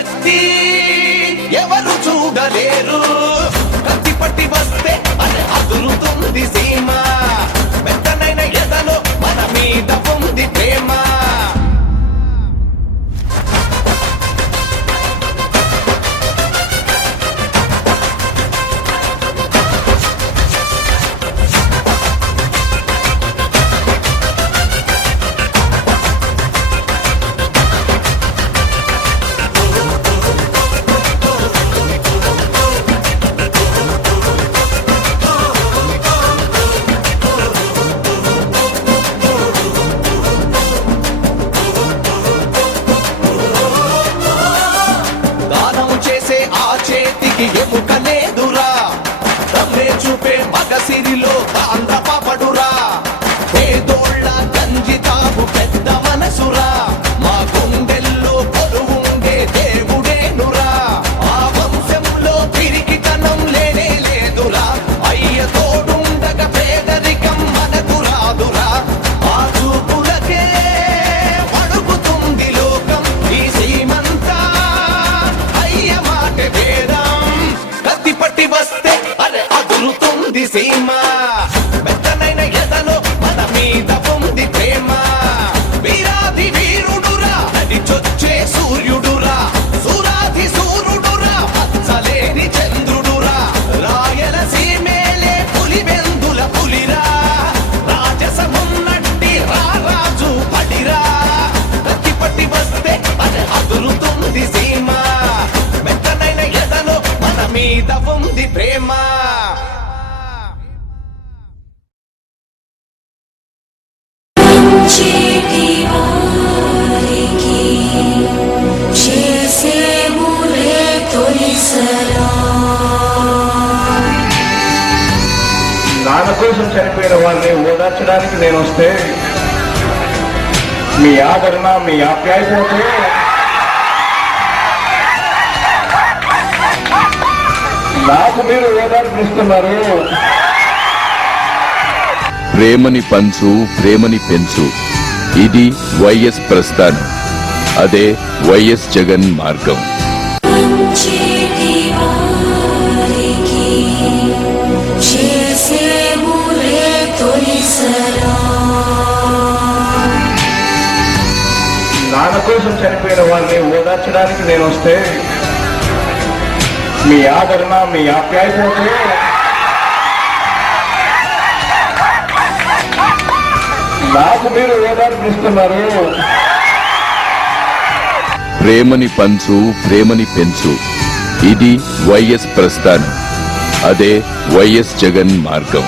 ఎత్తి ఎవరు చూడలేరు. కత్తి పట్టి వస్తే అది అదురుతుంది సీమ. మెత్తనైన ఎదలో మన మీద ఉంది ప్రేమ. ఎముక లేదురా, రమ్మే చూపే మగసిరిలో తాండ్ర పాపడురా. పేదోళ్ళ గంజి తాగు పెద్ద మనసురా, మా గుండెల్లో కొలువుండే దేవుడేనురా. ఆ వంశంలో పిరికితనం లేనే లేదురా, అయ్య తోడుండగా పేదరికం మనకు రాదురా. ఆ చూపులకే అడుగుతుంది లోకం, ఈ సీమంతా అయ్య మాట వేరా. పట్టి వస్తే అరే అదురుతుంది సీమ. మెత్తనైన ఎదలో మన మీద ఉంది ప్రేమ. వీరాది వీరుడురా, నడిచొచ్చే సూర్యుడురా, సూరాది సూర్యుడురా, అచ్చలేని చంద్రుడురా. రాయల సీమేలే పులివెందుల పులిరా, రాజసమున్నట్టి రారాజు పడిరా. కత్తి పట్టి వస్తే అరే అదురుతుంది సీమ. మెత్తనైన ఎదలో మన మీద ఉంది ప్రేమ. నాన్న కోసం చనిపోయిన వారిని ఓదార్చడానికి నేను వస్తే మీ ఆదరణ, మీ ఆప్యాయతతో నాకు మీరు ఓదార్పిస్తున్నారు. ప్రేమని పంచు, ప్రేమని పెంచు. ఇది వైఎస్ ప్రస్థానం, అదే వైఎస్ జగన్ మార్గం. నాన్న కోసం చనిపోయిన వారిని ఓదార్చడానికి నేను వస్తే మీ ఆదరణ, మీ ఆప్యాయతతో నాకు మీరు ఓదార్పిస్తున్నారు. ప్రేమని పంచు, ప్రేమని పెంచు. ఇది వైఎస్ ప్రస్థానం, అదే వైఎస్ జగన్ మార్గం.